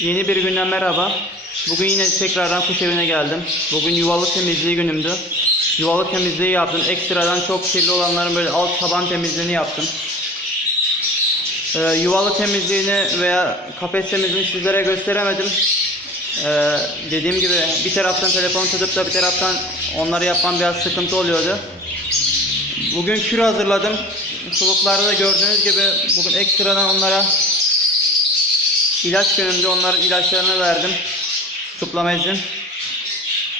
Yeni bir günden merhaba. Bugün yine tekrardan kuş evine geldim. Bugün yuvalık temizliği günümdü. Yuvalık temizliği yaptım. Ekstradan çok kirli olanların böyle alt taban temizliğini yaptım. Ee, yuvalık temizliğini veya kafes temizliğini sizlere gösteremedim. Ee, dediğim gibi bir taraftan telefon tutup da bir taraftan onları yapmam biraz sıkıntı oluyordu. Bugün kür hazırladım. Suluklarda da gördüğünüz gibi bugün ekstradan onlara ilaç gününde onların ilaçlarını verdim. Suplamezin.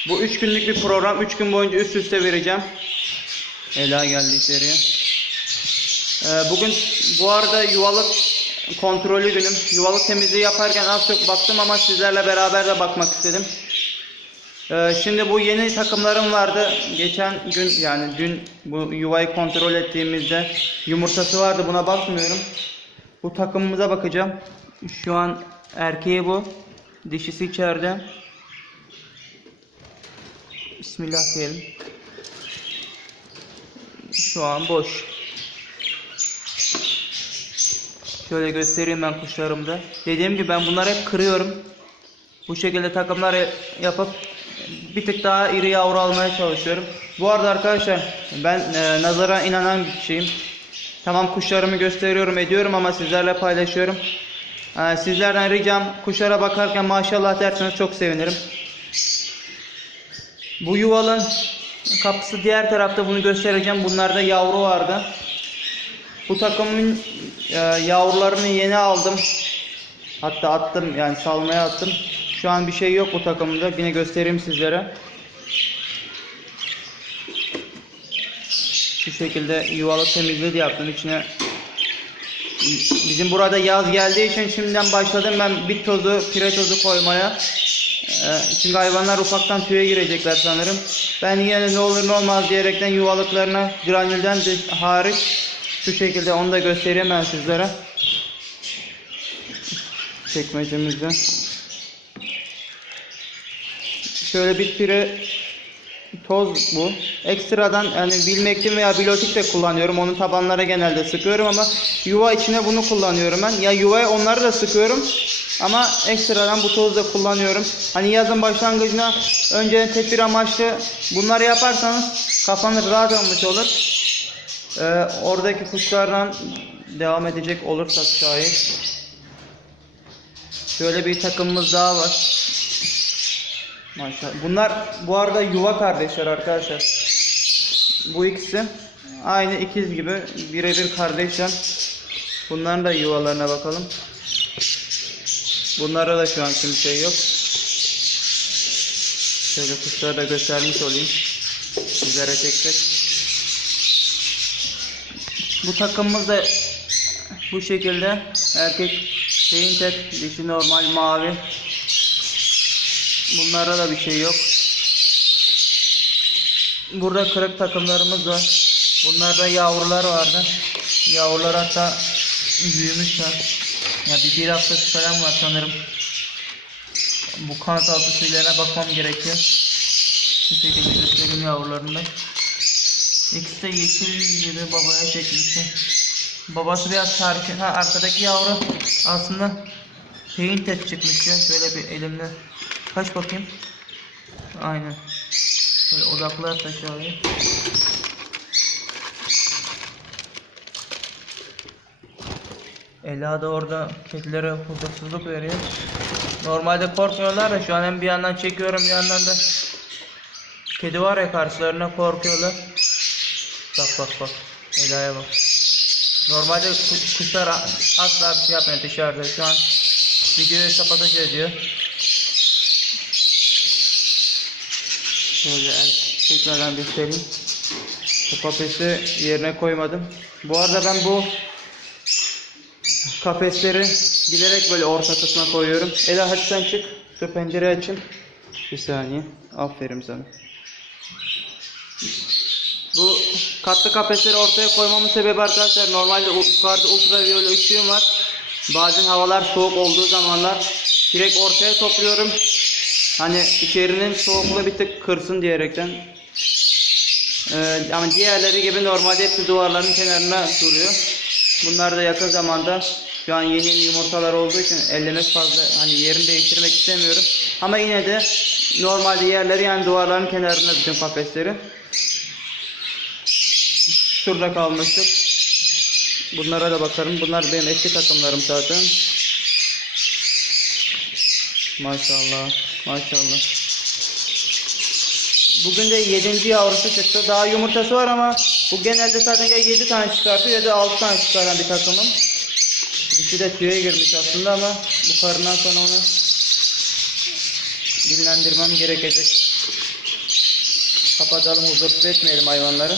Bu 3 günlük bir program. 3 gün boyunca üst üste vereceğim. Ela geldi içeriye. Ee, bugün bu arada yuvalık kontrolü günüm. Yuvalık temizliği yaparken az çok baktım ama sizlerle beraber de bakmak istedim. Ee, şimdi bu yeni takımlarım vardı. Geçen gün yani dün bu yuvayı kontrol ettiğimizde yumurtası vardı. Buna bakmıyorum. Bu takımımıza bakacağım. Şu an erkeği bu. Dişisi içeride. Bismillah diyelim. Şu an boş. Şöyle göstereyim ben kuşlarımda. Dediğim gibi ben bunları hep kırıyorum. Bu şekilde takımlar yapıp bir tık daha iri yavru almaya çalışıyorum. Bu arada arkadaşlar ben e, nazara inanan bir kişiyim. Tamam kuşlarımı gösteriyorum ediyorum ama sizlerle paylaşıyorum. E, sizlerden ricam kuşlara bakarken maşallah derseniz çok sevinirim. Bu yuvalın kapısı diğer tarafta bunu göstereceğim. Bunlarda yavru vardı. Bu takımın e, yavrularını yeni aldım. Hatta attım yani salmaya attım. Şu an bir şey yok bu takımda. Yine göstereyim sizlere. Şu şekilde yuvalı temizliği de yaptım. İçine bizim burada yaz geldiği için şimdiden başladım ben bit tozu, pire tozu koymaya. Ee, çünkü hayvanlar ufaktan tüye girecekler sanırım. Ben yine ne olur ne olmaz diyerekten yuvalıklarına granülden de hariç şu şekilde onu da göstereyim ben sizlere. Çekmecemizde. Şöyle bir pire toz bu. Ekstradan yani bilmektim veya bilotik de kullanıyorum. Onun tabanlara genelde sıkıyorum ama yuva içine bunu kullanıyorum ben. Ya yuvaya onları da sıkıyorum. Ama ekstradan bu tozu da kullanıyorum. Hani yazın başlangıcına önce tedbir amaçlı bunları yaparsanız kafanız rahat olmuş olur. Ee, oradaki kuşlardan devam edecek olursak şayet. Şöyle bir takımımız daha var. Maşallah. Bunlar bu arada yuva kardeşler arkadaşlar. Bu ikisi aynı ikiz gibi birebir kardeşler. Bunların da yuvalarına bakalım. Bunlara da şu an kimse yok. Şöyle kuşları da göstermiş olayım. Sizlere tek. Bu takımımız da bu şekilde erkek şeyin tek dişi normal mavi. Bunlara da bir şey yok. Burada kırık takımlarımız var. Bunlarda yavrular vardı. Yavrular hatta büyümüşler. Ya bir, bir hafta falan var sanırım. Bu kanat altı tüylerine bakmam gerekiyor. Şu şekilde göstereyim yavrularını. İkisi de yeşil gibi babaya çekmişti. Babası biraz tarih. Ha arkadaki yavru aslında şeyin tek çıkmış ya. Şöyle bir elimle kaç bakayım. Aynen. Böyle odaklar aşağıya. Ela da orada kedilere huzursuzluk veriyor. Normalde korkmuyorlar da şu an hem bir yandan çekiyorum bir yandan da kedi var ya karşılarına korkuyorlar. Bak bak bak. Ela'ya bak. Normalde ku- kuşlar asla bir şey yapmıyor dışarıda. Şu an videoyu kapatınca diyor. Şöyle el- tekrardan göstereyim. Bu kafesi yerine koymadım. Bu arada ben bu kafesleri bilerek böyle orta kısma koyuyorum. Ela hadi sen çık. Şu pencereyi açın. Bir saniye. Aferin sana. Bu katlı kafesleri ortaya koymamın sebebi arkadaşlar normalde yukarıda ultraviyole ışığım var. Bazen havalar soğuk olduğu zamanlar direkt ortaya topluyorum. Hani içerinin soğukluğu bir tık kırsın diyerekten. Ee, ama diğerleri gibi normalde hepsi duvarların kenarına duruyor. Bunlar da yakın zamanda Şu an yeni yumurtalar olduğu için ellemek fazla hani yerini değiştirmek istemiyorum. Ama yine de normalde yerleri yani duvarların kenarında bütün kafesleri. Şurada kalmıştık. Bunlara da bakarım. Bunlar benim eski takımlarım zaten. Maşallah. Maşallah. Bugün de 7. yavrusu çıktı. Daha yumurtası var ama bu genelde zaten ya 7 tane çıkartıyor ya da 6 tane çıkaran bir takımım. Dişi de tüye girmiş aslında ama bu karından sonra onu dinlendirmem gerekecek. Kapatalım huzursuz etmeyelim hayvanları.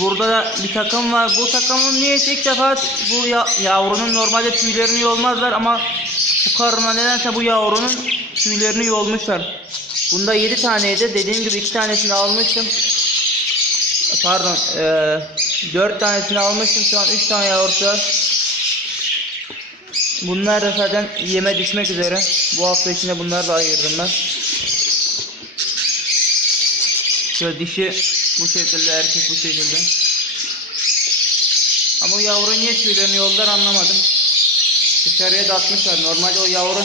Burada da bir takım var. Bu takımın niyeyse ilk defa bu ya- yavrunun normalde tüylerini yolmazlar ama bu karına nedense bu yavrunun tüylerini yolmuşlar. Bunda 7 taneydi. Dediğim gibi 2 tanesini almıştım. Pardon, eee 4 tanesini almıştım. Şu an 3 tane yavrusu var. Bunlar da zaten yeme düşmek üzere. Bu hafta içinde bunları da ayırdım ben. Şöyle dişi bu şekilde, erkek bu şekilde. Ama yavru niye tüylerini yollar anlamadım. Dışarıya da atmışlar. Normalde o yavru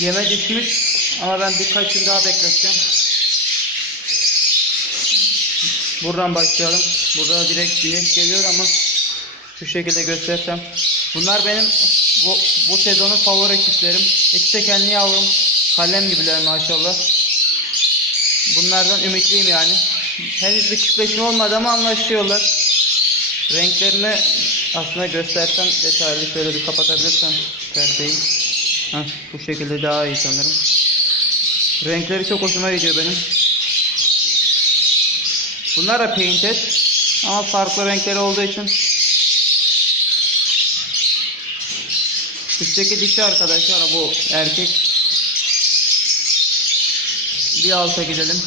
yeme düşmüş. Ama ben birkaç gün daha bekleteceğim. Buradan başlayalım. Burada direkt güneş geliyor ama şu şekilde göstersem. Bunlar benim bu, bu sezonun favori ekiplerim. İkisi de kendi yavrum. Kalem gibiler maşallah. Bunlardan ümitliyim yani. Henüz bir çiftleşme olmadı ama anlaşıyorlar. Renklerini aslında göstersem detaylı şöyle bir kapatabilirsem perdeyi. Heh, bu şekilde daha iyi sanırım. Renkleri çok hoşuma gidiyor benim. Bunlar da painted ama farklı renkleri olduğu için Üstteki dişi arkadaşlar bu erkek. Bir alta gidelim.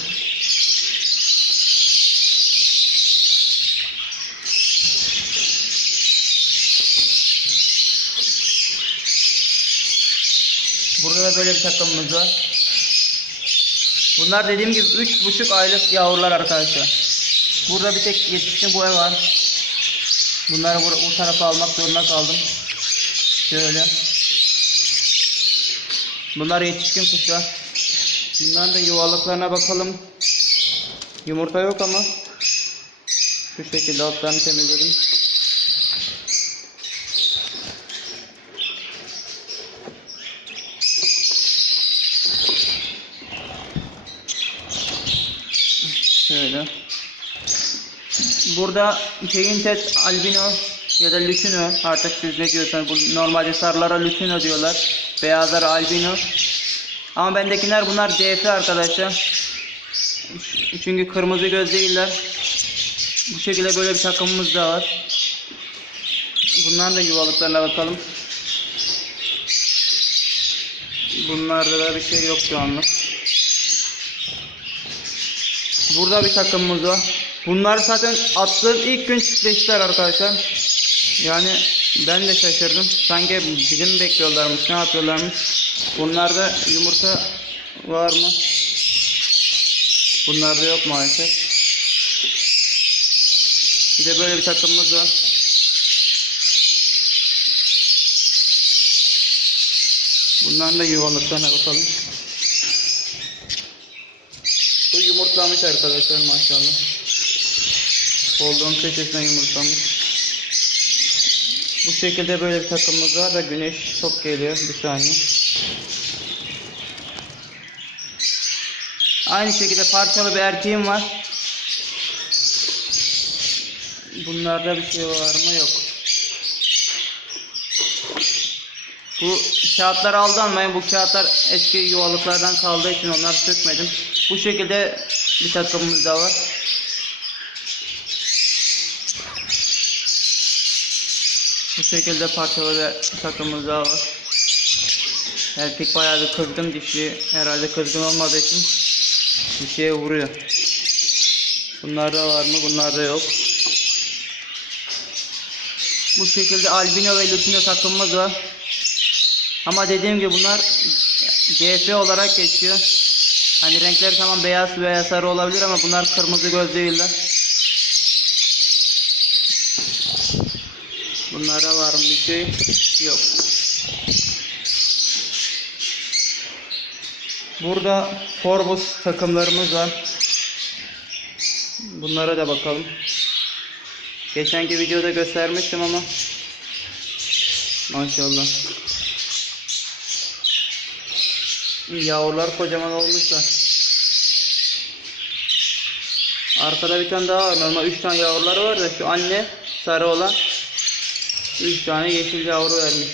Bir takımımız. Bunlar dediğim gibi üç buçuk aylık yavrular arkadaşlar. Burada bir tek yetişkin boya var. Bunları bu, bu tarafa almak zorunda kaldım. Şöyle. Bunlar yetişkin kuşlar. Bunların da yuvalıklarına bakalım. Yumurta yok ama şu şekilde altlarını temizledim. Şöyle. Burada Painted Albino ya da Lutino artık siz ne diyorsanız bu normalde sarılara Lutino diyorlar. Beyazlara Albino. Ama bendekiler bunlar DF arkadaşlar. Çünkü kırmızı göz değiller. Bu şekilde böyle bir takımımız da var. Bunların da yuvalıklarına bakalım. Bunlarda da bir şey yok şu anlık. Burada bir takımımız var. Bunlar zaten attığım ilk gün çiftleştiler arkadaşlar. Yani ben de şaşırdım. Sanki bizi bekliyorlarmış, ne yapıyorlarmış. Bunlarda yumurta var mı? Bunlarda yok maalesef. Bir de böyle bir takımımız var. Bunların da yuvalıklarına bakalım. Bu yumurtlamış arkadaşlar maşallah. Kolduğun köşesine yumurtlamış. Bu şekilde böyle bir takımımız var da güneş çok geliyor. Bir saniye. Aynı şekilde parçalı bir erkeğim var. Bunlarda bir şey var mı? Yok. Bu kağıtlara aldanmayın. Bu kağıtlar eski yuvalıklardan kaldığı için onları sökmedim. Bu şekilde bir takımımız da var. Şekilde parçalı bir takımımız daha var. Erkek bayağı bir kızgın dişi herhalde kızgın olmadığı için dişiye vuruyor. Bunlarda var mı? Bunlarda yok. Bu şekilde albino ve lutino takımımız var. Ama dediğim gibi bunlar GF olarak geçiyor. Hani renkleri tamam beyaz veya sarı olabilir ama bunlar kırmızı göz değiller. Bunlara var mı bir şey? Yok. Burada Forbus takımlarımız var. Bunlara da bakalım. Geçenki videoda göstermiştim ama Maşallah. Yavrular kocaman olmuşlar. Arkada bir tane daha var. Normal 3 tane yavruları var da şu anne sarı olan 3 tane yeşil yavru vermiş.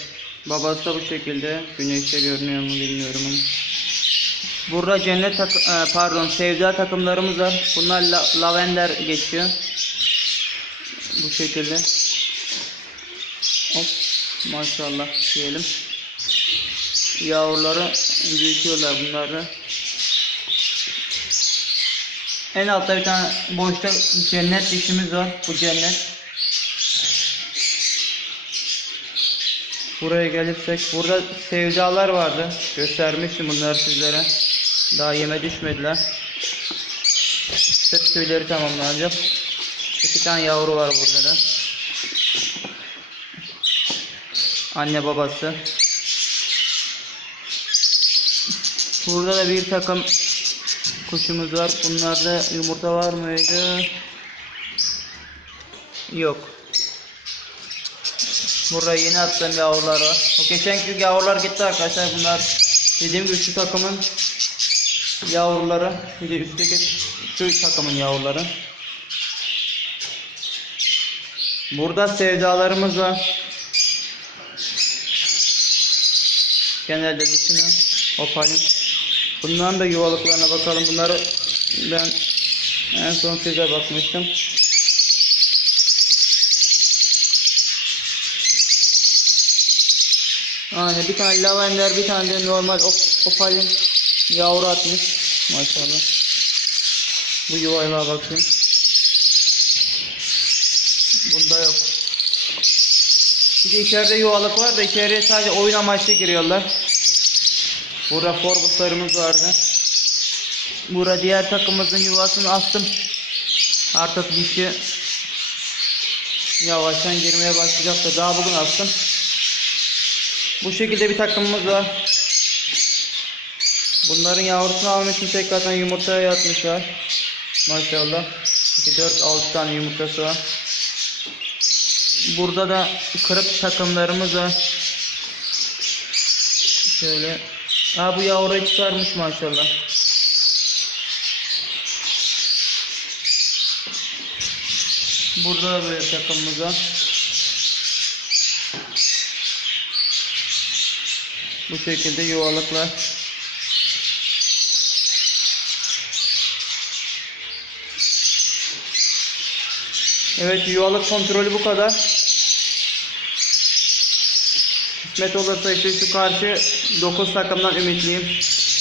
Babası da bu şekilde. Güneşte görünüyor mu bilmiyorum ama. Burada cennet tak e, pardon sevda takımlarımız var. Bunlar la lavender geçiyor. Bu şekilde. Hop maşallah diyelim. Yavruları büyütüyorlar bunları. En altta bir tane boşta cennet dişimiz var. Bu cennet. Buraya gelirsek burada sevdalar vardı. Göstermiştim bunları sizlere. Daha yeme düşmediler. Sırt tüyleri tamamlanacak. İki tane yavru var burada da. Anne babası. Burada da bir takım kuşumuz var. Bunlarda yumurta var mıydı? Yok. Burada yeni attığım yavrular var. O geçenki yavrular gitti arkadaşlar. Bunlar dediğim gibi şu takımın yavruları. Bir de üstteki şu takımın yavruları. Burada sevdalarımız var. Genelde dişini opalim. Bunların da yuvalıklarına bakalım. Bunları ben en son size bakmıştım. Aynen bir tane lavender bir tane de normal op opalin yavru atmış. Maşallah. Bu yuvalığa bakayım. Bunda yok. Bir de içeride yuvalık var da içeriye sadece oyun amaçlı giriyorlar. Burada forbuslarımız vardı. Burada diğer takımımızın yuvasını astım. Artık dişi yavaştan girmeye başlayacak da daha bugün astım. Bu şekilde bir takımımız var. Bunların yavrusunu almışım tekrardan yumurtaya yatmışlar. Maşallah. 2, 4, 6 tane yumurtası var. Burada da kırık takımlarımız var. Şöyle. Ha bu yavruyu çıkarmış maşallah. Burada da böyle takımımız var. Bu şekilde yuvalıklar. Evet yuvalık kontrolü bu kadar. Kısmet olursa işte şu karşı 9 takımdan ümitliyim.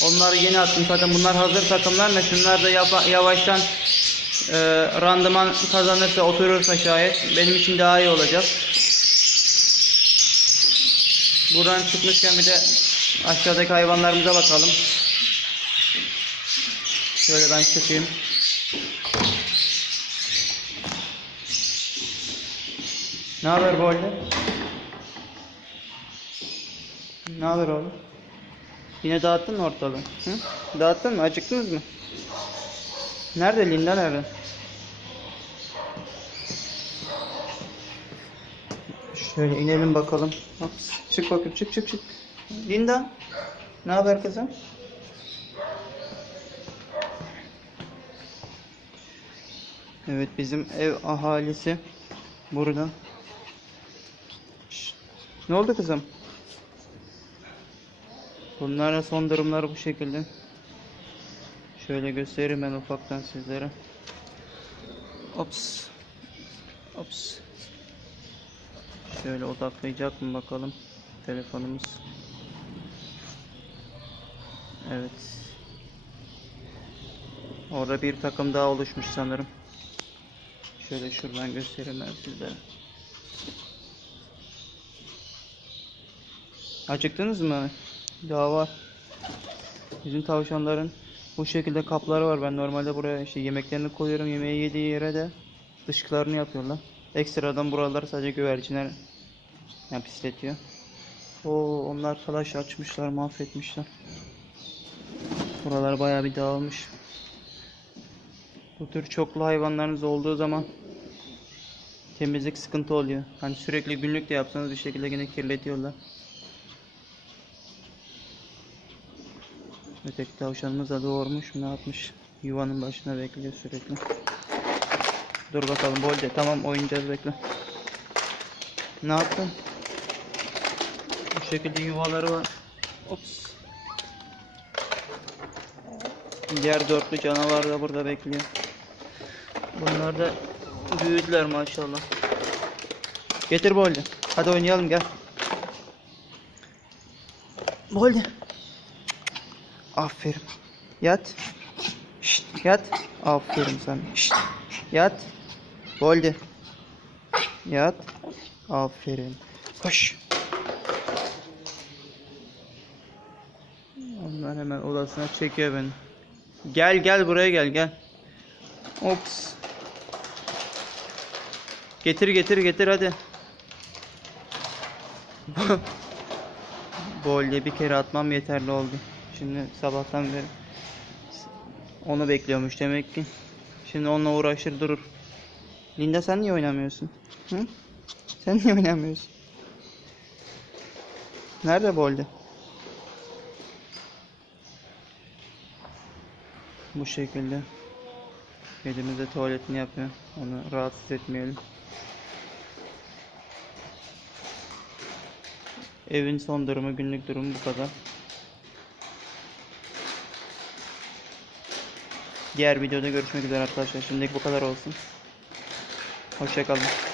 Onları yeni attım zaten bunlar hazır takımlar da şunlar da yavaştan e, randıman kazanırsa oturursa şayet benim için daha iyi olacak. Buradan çıkmışken bir de aşağıdaki hayvanlarımıza bakalım. Şöyle ben çıkayım. Ne haber halde? Ne haber oğlum? Yine dağıttın mı ortalığı? Hı? Dağıttın mı? Acıktınız mı? Nerede Linda nerede? Şöyle inelim bakalım. Hop, çık bakayım çık çık çık. Linda. Ne haber kızım? Evet bizim ev ahalisi burada. Şşt, Ne oldu kızım? Bunların son durumları bu şekilde. Şöyle göstereyim ben ufaktan sizlere. Ops. Ops. Şöyle odaklayacak mı bakalım telefonumuz. Evet. Orada bir takım daha oluşmuş sanırım. Şöyle şuradan göstereyim ben sizlere. Acıktınız mı? Daha var. Bizim tavşanların bu şekilde kapları var. Ben normalde buraya işte yemeklerini koyuyorum. Yemeği yediği yere de dışkılarını yapıyorlar. Ekstradan buralar sadece güvercinler Yani pisletiyor. Oo onlar talaş açmışlar, mahvetmişler. Buralar bayağı bir dağılmış. Bu tür çoklu hayvanlarınız olduğu zaman temizlik sıkıntı oluyor. Hani sürekli günlük de yapsanız bir şekilde yine kirletiyorlar. Öteki tavşanımız da doğurmuş mu ne yapmış? Yuvanın başına bekliyor sürekli. Dur bakalım bolca tamam oynayacağız bekle. Ne yaptın? Bu şekilde yuvaları var. Ops. Diğer dörtlü canavar da burada bekliyor. Bunlar da büyüdüler maşallah. Getir Bolde. Hadi oynayalım gel. Bolde. Aferin. Yat. Şşt, yat. Aferin sana. Şşt, yat. Bolde. Yat. Aferin. Koş. Onlar hemen odasına çekiyor beni. Gel gel buraya gel gel. Ops. Getir getir getir hadi. Golde bir kere atmam yeterli oldu. Şimdi sabahtan beri onu bekliyormuş demek ki. Şimdi onunla uğraşır durur. Linda sen niye oynamıyorsun? Hı? Sen niye oynamıyorsun? Nerede Bolde? Bu şekilde. Kedimiz tuvaletini yapıyor. Onu rahatsız etmeyelim. Evin son durumu, günlük durumu bu kadar. Diğer videoda görüşmek üzere arkadaşlar. Şimdilik bu kadar olsun. Hoşçakalın.